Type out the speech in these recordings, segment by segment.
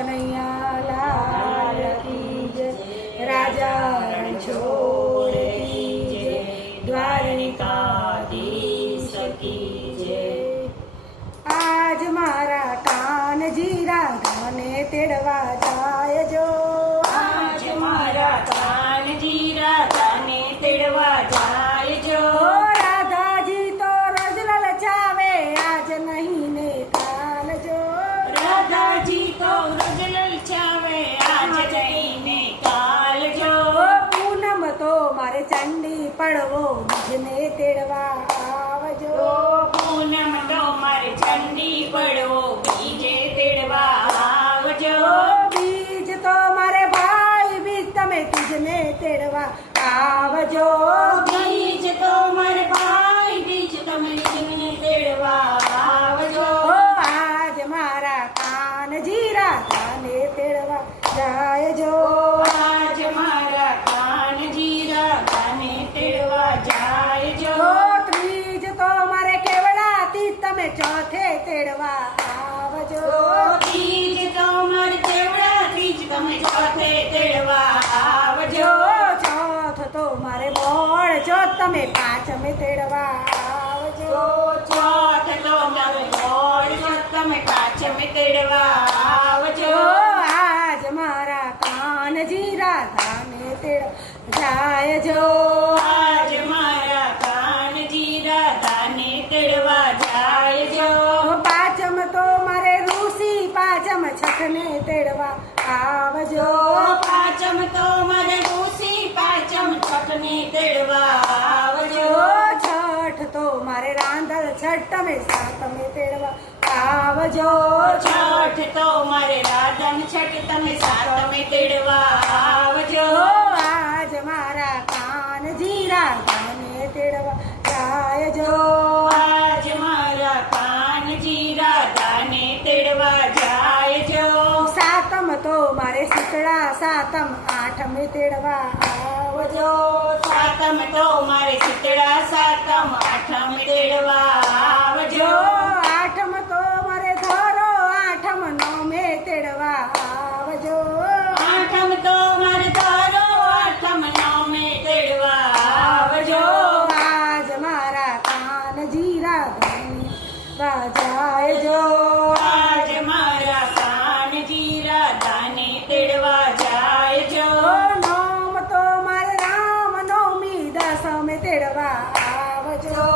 કનૈયા લાલ કી જય, રાજા રણછોડ કી જય, દ્વારિકાધીશ કી જય। આજ મારા કાનજી રાધાને તેડવા જાય જો, આજ મારા કાનજી રાધાને તેડવા જાય જો। રાધાજી તો રોજ લલચાવે, આજ નહીં ને કાલ જો, રાધાજી તો રોજ લલચાવે, આજ નહીં ને કાલ જો। પૂનમ તો મારે ચંડી પડવો, બીજને તેડવા આવજો। પૂનમ તો મારે ચંડી પડવો, બીજે તેડવા આવજો। બીજ તો મારે ભાઈ બીજ, તમે તીજને તેડવા આવજો। બીજ તો મારે ભાઈ બીજ, તમે બીજને તેડવા આવજો। આજ મારા કાનજી રાધાને તેડવા જાય જો, આજ મારા કાનજી રાધાને તેડવા જાય જો। ત્રીજ તો મારે કેવડાથી, તમે ચોથે તેડવા આવજો। ત્રીજ તો મારે કેવડાથી જ, તમે ચોથે તેડવા આવજો। ચોથ તો મારે બોળ, ચોથ તમે પાંચમે તેડવા આવજો। ચોથ તો મારે બોળ, ચોથ તમે પાંચમે તેડવા આવજો। આજ મારા કાનજી રાધાને તેડવા જાય જો, આજ મારા કાનજી રાધાને તેડવા જાય જો। પાંચમ તો મારે ઋષિ, પાંચમ છઠને તેડવા આવજો। પાંચમ તો મારે ઋષિ, પાંચમ છઠને તેડવા આવજો। છઠ તો મારે રાંધલ, છઠ તમે સાતમે તેડવા આવજો। છઠ તો મારે રાધન, છઠ તમે સાતમે તેડવા આવજો। આજ મારા કાનજી રાધાને તેડવા જાય જો, આજ મારા કાનજી રાધાને તેડવા જાય જો। સાતમ તો મારે શીતળા, સાતમ આઠમે તેડવા આવજો। સાતમ તો મારે શીતળા, સાતમ આઠમ તેડવા આવજો। આઠમ તો મારે ધરો, આઠમ નવમે તેડવા આવજો। આઠમ તો મારે તારો, આઠમ નવમે તેડવા આવજો। આજ મારા કાનજી રાધાને જાય જો, આજ મારા કાનજી રાધાને તેડવા જાય જો। નોમ તો મારે રામ નવમી, દસમે તેડવા આવજો।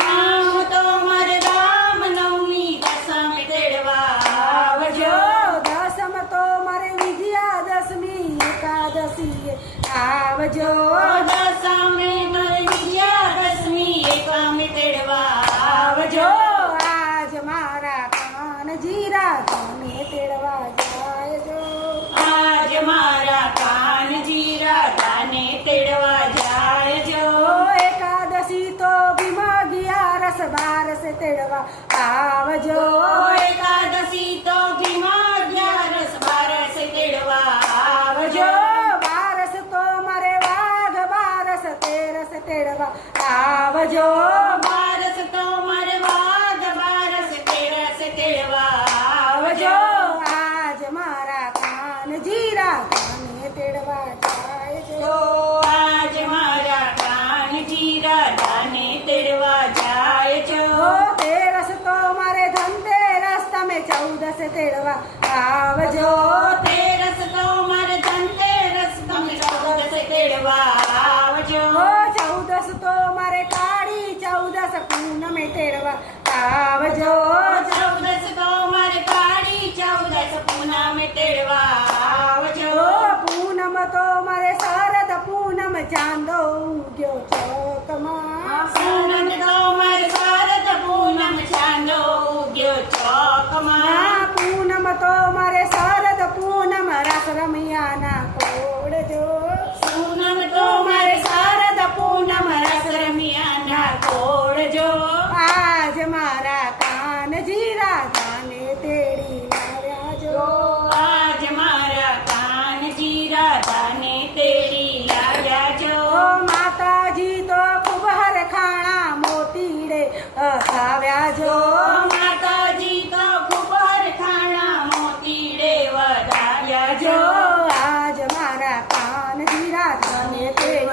નામ તો મારે રામ નવમી, દસમે તેડવા આવજો। દસમ તો મારે વિજયા દશમી, એકાદશી આવજો। દસમે મારે વિજયાદશમી, એકમે તેડવા આવજો। આજ મારા કાનજી રાધાને તેડવા જાય જો, આજ મારા કાનજી રાધાને તેડવા જાય જો। એકાદશી તો ભીમા અગિયારસ, બારસ તેડવા આવજો। એકાદશી તો ભીમા અગિયારસ, બારસ તેડવા આવજો। બારસ તો મારે વાઘ, બારસ તેરસ તેડવા આવજો। બારસ તો મારે વાઘ, બારસ તેરસ તેડવા આવજો। આજ મારા કાનજી રાધાને તેડવા જાય જો, આજ મારા કાનજી રાધાને તેડવા જાય જો। તેરસ તો મારે ધનતેરસ, તમે ચૌદસ તેડવા આવજો। તેરસ તો મારે ધનતેરસ, તમે ચૌદસ તેડવા આવજો। ચૌદસ તો મારે કાળી ચૌદસ, પૂનમે તેડવા આવજો। ચૌદસ તો મારે કાળી ચૌદસ, પૂનમે તેડવા આવજો। પૂનમ તો મારે શરદ પૂનમ, ચાંદો ઉગ્યો ચોકમાં। પૂનમ તો મારે શરદ પૂનમ, ચાંદો ઉગ્યો ચોકમાં। પૂનમ તો મારે શરદ પૂનમ, રાસ રમિયાના કોડ જો। પૂનમ તો મારે શરદ પૂનમ, રસ રમિયાના કોડ જો। આજ મારા કાનજી રાધાને તેડી લાવ્યા જો, આજ મારા કાનજી રાધાને તેડી લાવ્યા જો। આવજો આજ મારા કાનજી રાધાને તેડવા